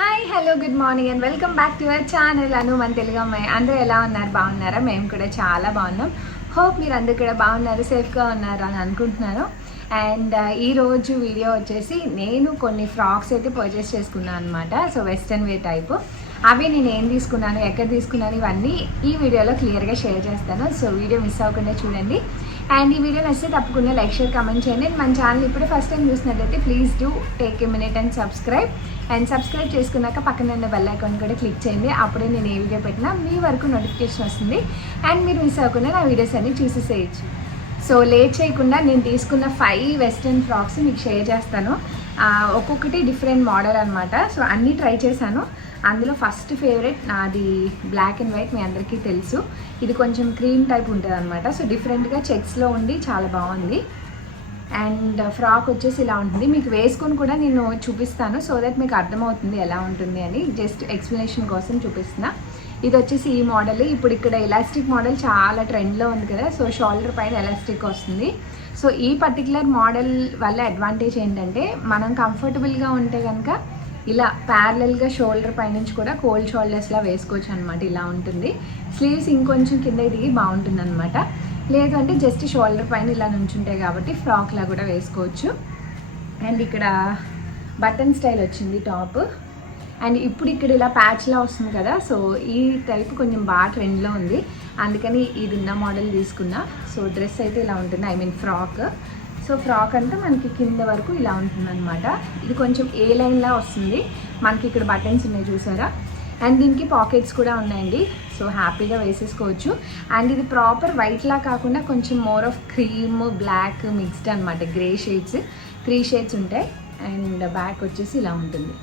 Hi hello good morning and welcome back to our channel Anu మన తెలుగు అమ్మాయి. అందరూ ఎలా ఉన్నారు? బాగున్నారా? మేము కూడా చాలా బాగున్నాం. హోప్ మీరు అందరూ కూడా బాగున్నారు, సేఫ్గా ఉన్నారు అని అనుకుంటున్నాను. అండ్ ఈరోజు వీడియో వచ్చేసి నేను కొన్ని ఫ్రాక్స్ అయితే పర్చేస్ చేసుకున్నాను అనమాట. So western wear type. అవి నేను ఏం తీసుకున్నాను, ఎక్కడ తీసుకున్నాను, ఇవన్నీ ఈ వీడియోలో క్లియర్గా షేర్ చేస్తాను. సో వీడియో మిస్ అవ్వకుండా చూడండి. అండ్ ఈ వీడియో నచ్చితే తప్పకుండా లైక్, షేర్, కమెంట్ చేయండి. మన ఛానల్ ఇప్పుడు ఫస్ట్ టైం చూసినట్లయితే please do take a minute and subscribe. And subscribe చేసుకున్నాక పక్కన ఉన్న బెల్ ఐకాన్ కూడా క్లిక్ చేయండి. అప్పుడే నేను ఏ వీడియో పెట్టినా మీ వరకు నోటిఫికేషన్ వస్తుంది. అండ్ మీరు మిస్ అవ్వకుండా నా వీడియోస్ అన్ని చూసేసేయచ్చు. సో లేట్ చేయకుండా నేను తీసుకున్న 5 వెస్ట్రన్ ఫ్రాక్స్ మీకు షేర్ చేస్తాను. ఒక్కొక్కటి డిఫరెంట్ మోడల్ అనమాట. సో అన్నీ ట్రై చేశాను. అందులో ఫస్ట్ ఫేవరెట్ నాది బ్లాక్ అండ్ వైట్, మీ అందరికీ తెలుసు. ఇది కొంచెం క్రీమ్ టైప్ ఉంటుంది అనమాట. సో డిఫరెంట్గా చెక్స్లో ఉండి చాలా బాగుంది. అండ్ ఫ్రాక్ వచ్చేసి ఇలా ఉంటుంది. మీకు వేసుకొని కూడా నేను చూపిస్తాను, సో దట్ మీకు అర్థమవుతుంది ఎలా ఉంటుంది అని. జస్ట్ ఎక్స్ప్లెనేషన్ కోసం చూపిస్తున్నా. ఇది వచ్చేసి ఈ మోడల్. ఇప్పుడు ఇక్కడ ఎలాస్టిక్ మోడల్ చాలా ట్రెండ్లో ఉంది కదా. సో షోల్డర్ పైన ఎలాస్టిక్ వస్తుంది. సో ఈ పర్టికులర్ మోడల్ వల్ల అడ్వాంటేజ్ ఏంటంటే, మనం కంఫర్టబుల్గా ఉంటే కనుక ఇలా ప్యారలల్గా షోల్డర్ పైనుంచి కూడా కోల్డ్ షోల్డర్స్లా వేసుకోవచ్చు అనమాట. ఇలా ఉంటుంది. స్లీవ్స్ ఇంకొంచెం కింద దిగి బాగుంటుంది అనమాట. లేదు అంటే జస్ట్ షోల్డర్ పైన ఇలా నుంచుంటాయి కాబట్టి ఫ్రాక్లా కూడా వేసుకోవచ్చు. అండ్ ఇక్కడ బటన్ స్టైల్ వచ్చింది టాప్. అండ్ ఇప్పుడు ఇక్కడ ఇలా ప్యాచ్లా వస్తుంది కదా. సో ఈ టైప్ కొంచెం బాగా ట్రెండ్లో ఉంది, అందుకని ఇది ఉన్న మోడల్ తీసుకున్నా. సో డ్రెస్ అయితే ఇలా ఉంటుంది, I mean frock. So frock అంటే మనకి కింద వరకు ఇలా ఉంటుంది అనమాట. ఇది కొంచెం ఏ లైన్లా వస్తుంది. మనకి ఇక్కడ బటన్స్ ఉన్నాయి చూసారా. అండ్ దీనికి పాకెట్స్ కూడా ఉన్నాయండి. సో హ్యాపీగా వేసేసుకోవచ్చు. అండ్ ఇది ప్రాపర్ వైట్లా కాకుండా కొంచెం more of cream, black mixed అనమాట. గ్రే షేడ్స్ 3 షేడ్స్ ఉంటాయి. అండ్ బ్యాక్ వచ్చేసి ఇలా ఉంటుంది.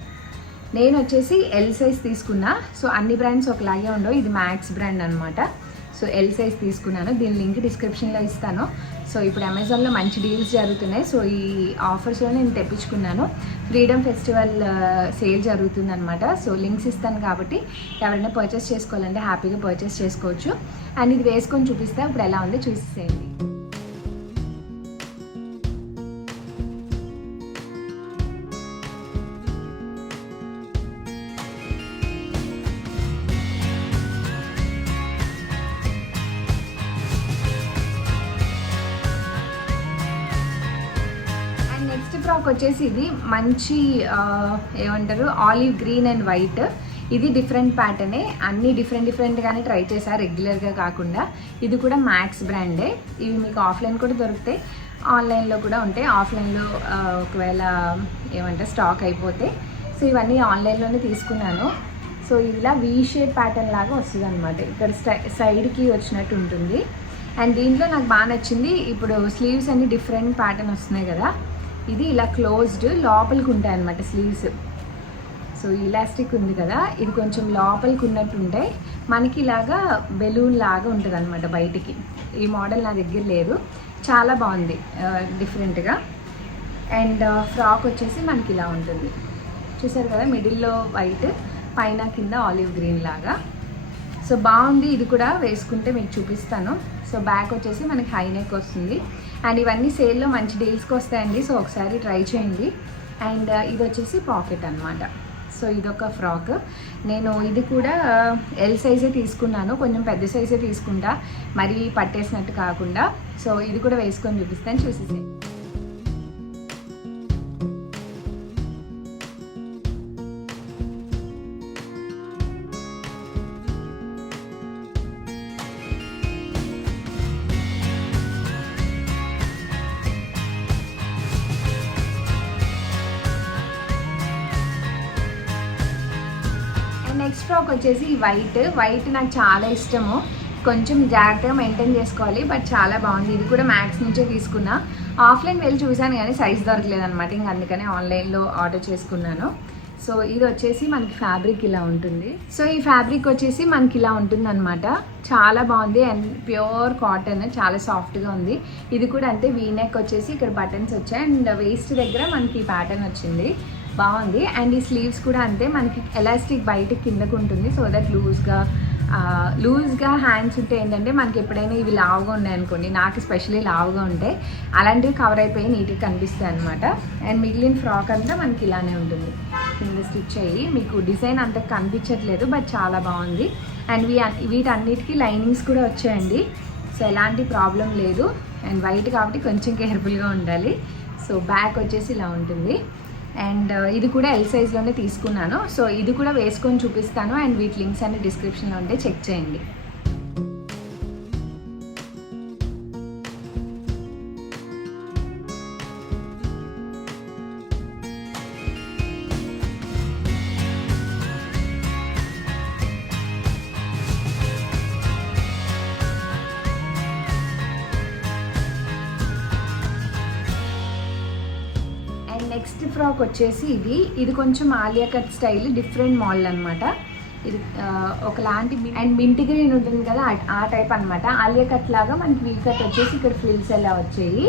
నేను వచ్చేసి ఎల్ సైజ్ తీసుకున్నా. సో అన్ని బ్రాండ్స్ ఒకలాగే ఉండవు. ఇది మ్యాక్స్ బ్రాండ్ అనమాట. సో ఎల్ సైజ్ తీసుకున్నాను. దీని లింక్ డిస్క్రిప్షన్లో ఇస్తాను. సో ఇప్పుడు అమెజాన్లో మంచి డీల్స్ జరుగుతున్నాయి. సో ఈ ఆఫర్స్లో నేను తెప్పించుకున్నాను. ఫ్రీడమ్ ఫెస్టివల్ సేల్ జరుగుతుంది అనమాట. సో లింక్స్ ఇస్తాను కాబట్టి ఎవరైనా పర్చేస్ చేసుకోవాలంటే హ్యాపీగా పర్చేస్ చేసుకోవచ్చు. అండ్ ఇది వేసుకొని చూపిస్తే ఇప్పుడు ఎలా ఉందో చూసేయండి. నెక్స్ట్ ఫ్రాక్ వచ్చేసి ఇది మంచి ఏమంటారు, ఆలివ్ గ్రీన్ అండ్ వైట్. ఇది డిఫరెంట్ ప్యాటర్నే. అన్నీ డిఫరెంట్గానే ట్రై చేశారు, రెగ్యులర్గా కాకుండా. ఇది కూడా మ్యాక్స్ బ్రాండే. ఇవి మీకు ఆఫ్లైన్ కూడా దొరుకుతాయి, ఆన్లైన్లో కూడా ఉంటాయి. ఆఫ్లైన్లో ఒకవేళ ఏమంటారు స్టాక్ అయిపోతే. సో ఇవన్నీ ఆన్లైన్లోనే తీసుకున్నాను. సో ఇలా వీ షేప్ ప్యాటర్న్ లాగా వస్తుంది అనమాట. ఇక్కడ సైడ్కి వచ్చినట్టు ఉంటుంది. అండ్ దీంట్లో నాకు బాగా నచ్చింది, ఇప్పుడు స్లీవ్స్ అన్ని డిఫరెంట్ ప్యాటర్న్ వస్తున్నాయి కదా. ఇది ఇలా క్లోజ్డ్ లోపలికి ఉంటాయి అనమాట స్లీవ్స్. సో ఇలాస్టిక్ ఉంది కదా, ఇది కొంచెం లోపలికి ఉన్నట్టు ఉంటాయి. మనకి ఇలాగా బెలూన్ లాగా ఉంటుంది అనమాట బయటికి. ఈ మోడల్ నా దగ్గర లేదు, చాలా బాగుంది డిఫరెంట్గా. అండ్ ఫ్రాక్ వచ్చేసి మనకి ఇలా ఉంటుంది. చూసారు కదా, మిడిల్లో వైట్, పైన కింద ఆలివ్ గ్రీన్ లాగా. సో బాగుంది. ఇది కూడా వేసుకుంటే మీకు చూపిస్తాను. సో బ్యాక్ వచ్చేసి మనకి హై నెక్ వస్తుంది. అండ్ ఇవన్నీ సేల్లో మంచి డీల్స్కి వస్తాయండి. సో ఒకసారి ట్రై చేయండి. అండ్ ఇది వచ్చేసి పాకెట్ అనమాట. సో ఇదొక ఫ్రాక్. నేను ఇది కూడా ఎల్ సైజే తీసుకున్నాను, కొంచెం పెద్ద సైజే తీసుకుంటా, మరీ పట్టేసినట్టు కాకుండా. సో ఇది కూడా వేసుకొని చూపిస్తాను, చూసేసి. నెక్స్ట్ ఫ్రాక్ వచ్చేసి వైట్ నాకు చాలా ఇష్టము. కొంచెం జాగ్రత్తగా మెయింటైన్ చేసుకోవాలి, బట్ చాలా బాగుంది. ఇది కూడా మ్యాక్స్ నుంచే తీసుకున్నా. ఆఫ్లైన్ వెళ్ళి చూసాను కానీ సైజ్ దొరకలేదు అనమాట. ఇంక అందుకనే ఆన్లైన్లో ఆర్డర్ చేసుకున్నాను. సో ఇది వచ్చేసి మనకి ఫ్యాబ్రిక్ ఇలా ఉంటుంది. సో ఈ ఫ్యాబ్రిక్ వచ్చేసి మనకి ఇలా ఉంటుంది అనమాట. చాలా బాగుంది. అండ్ ప్యూర్ కాటన్, చాలా సాఫ్ట్గా ఉంది. ఇది కూడా అంతే. వీనెక్ వచ్చేసి ఇక్కడ బటన్స్ వచ్చాయి. అండ్ వేస్ట్ దగ్గర మనకి ఈ ప్యాటర్న్ వచ్చింది, బాగుంది. అండ్ ఈ స్లీవ్స్ కూడా అంతే, మనకి ఎలాస్టిక్ బయట కిందకు ఉంటుంది. సో దట్ లూజ్గా లూజ్గా హ్యాండ్స్ ఉంటే ఏంటంటే మనకి ఎప్పుడైనా ఇవి లావుగా ఉన్నాయనుకోండి, నాకు స్పెషల్లీ లావుగా ఉంటే అలాంటివి కవర్ అయిపోయి నీట్గా కనిపిస్తాయి అనమాట. అండ్ మిగిలిన ఫ్రాక్ అంతా మనకి ఇలానే ఉంటుంది, కింద స్టిచ్ అయ్యి. మీకు డిజైన్ అంత కనిపించట్లేదు బట్ చాలా బాగుంది. అండ్ వీటన్నిటికీ లైనింగ్స్ కూడా వచ్చాయండి, సో ఎలాంటి ప్రాబ్లం లేదు. అండ్ వైట్ కాబట్టి కొంచెం కేర్ఫుల్గా ఉండాలి. సో బ్యాక్ వచ్చేసి ఇలా ఉంటుంది. అండ్ ఇది కూడా ఎల్ సైజ్లోనే తీసుకున్నాను. సో ఇది కూడా వేసుకొని చూపిస్తాను. అండ్ వీటి లింక్స్ అన్ని డిస్క్రిప్షన్లో ఉంటే చెక్ చేయండి. నెక్స్ట్ ఫ్రాక్ వచ్చేసి ఇది కొంచెం Alia cut style, different model అనమాట. ఇది ఒకలాంటి అండ్ మింట్ గ్రీన్ ఉంటుంది కదా, ఆ టైప్ అనమాట. ఆలియా కట్ లాగా మనకి వీ కట్ వచ్చేసి ఇక్కడ ఫ్రిల్స్ ఎలా వచ్చాయి.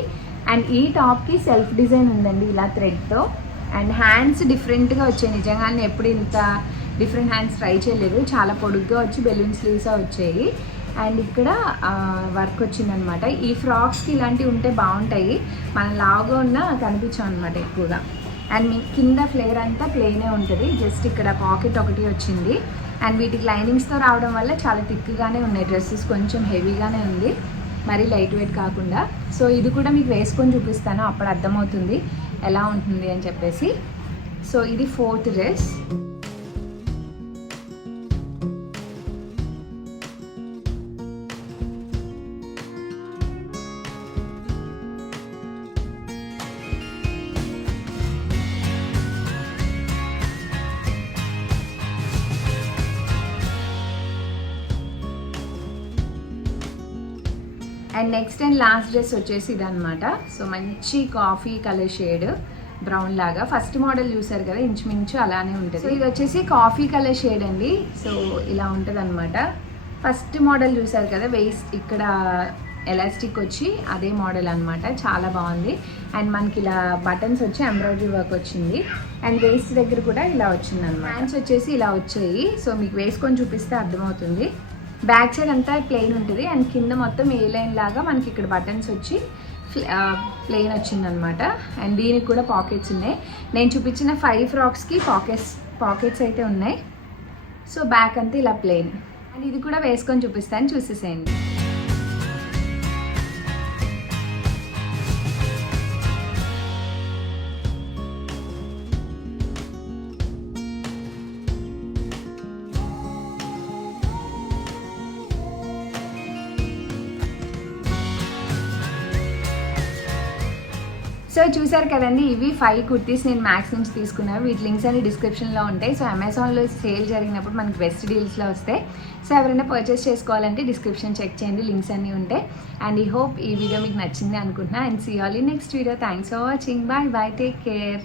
అండ్ ఈ టాప్కి సెల్ఫ్ డిజైన్ ఉందండి ఇలా థ్రెడ్తో. అండ్ హ్యాండ్స్ డిఫరెంట్గా వచ్చాయి, నిజంగానే ఎప్పుడు ఇంత డిఫరెంట్ హ్యాండ్స్ ట్రై చేయలేదు. చాలా పొడుగ్గా వచ్చి బెలూన్ స్లీవ్స్ వచ్చాయి. అండ్ ఇక్కడ వర్క్ వచ్చిందనమాట. ఈ ఫ్రాక్స్కి ఇలాంటివి ఉంటే బాగుంటాయి, మనం లావుగా ఉన్నా కనిపించాం అనమాట ఎక్కువగా. అండ్ మీ కింద ఫ్లేర్ అంతా ప్లెయినే ఉంటుంది, జస్ట్ ఇక్కడ పాకెట్ ఒకటి వచ్చింది. అండ్ వీటికి లైనింగ్స్తో రావడం వల్ల చాలా థిక్గానే ఉన్నాయి. డ్రెస్సెస్ కొంచెం హెవీగానే ఉంది, మరీ లైట్ వెయిట్ కాకుండా. సో ఇది కూడా మీకు వేసుకొని చూపిస్తాను, అప్పుడు అర్థమవుతుంది ఎలా ఉంటుంది అని చెప్పేసి. సో ఇది 4th dress. And next and last dress వచ్చేసి ఇదనమాట. సో మంచి కాఫీ కలర్ షేడ్, బ్రౌన్ లాగా. ఫస్ట్ మోడల్ చూసారు కదా, ఇంచుమించు అలానే ఉంటుంది. సో ఇది వచ్చేసి కాఫీ కలర్ షేడ్ అండి. సో ఇలా ఉంటుంది అనమాట. ఫస్ట్ మోడల్ చూసారు కదా, వేస్ట్ ఇక్కడ ఎలాస్టిక్ వచ్చి అదే మోడల్ అనమాట, చాలా బాగుంది. అండ్ మనకి ఇలా బటన్స్ వచ్చి ఎంబ్రాయిడరీ వర్క్ వచ్చింది. అండ్ వేస్ట్ దగ్గర కూడా ఇలా వచ్చింది అనమాట. హ్యాండ్స్ వచ్చేసి ఇలా వచ్చాయి. సో మీకు వేసుకొని చూపిస్తే అర్థమవుతుంది. బ్యాక్ సైడ్ అంతా ప్లెయిన్ ఉంటుంది. అండ్ కింద మొత్తం ఏ లైన్ లాగా మనకి ఇక్కడ బటన్స్ వచ్చి ప్లెయిన్ వచ్చిందనమాట. అండ్ దీనికి కూడా పాకెట్స్ ఉన్నాయి. నేను చూపించిన 5 ఫ్రాక్స్కి పాకెట్స్ అయితే ఉన్నాయి. సో బ్యాక్ అంతా ఇలా ప్లెయిన్. అండ్ ఇది కూడా వేసుకొని చూపిస్తాను, చూసేసేయండి. సో చూసారు కదండి, ఇవి 5 కుర్తీస్ నేను మ్యాక్స్ నుంచి తీసుకున్నాను. వీటి లింక్స్ అన్ని డిస్క్రిప్షన్లో ఉంటాయి. సో అమెజాన్లో సేల్ జరిగినప్పుడు మనకి బెస్ట్ డీల్స్లో వస్తాయి. సో ఎవరైనా పర్చేస్ చేసుకోవాలంటే డిస్క్రిప్షన్ చెక్ చేయండి, లింక్స్ అన్నీ ఉంటాయి. అండ్ ఈ హోప్ ఈ వీడియో మీకు నచ్చింది అనుకుంటున్నా. And see all in next video. Thanks for watching. Bye bye, take care.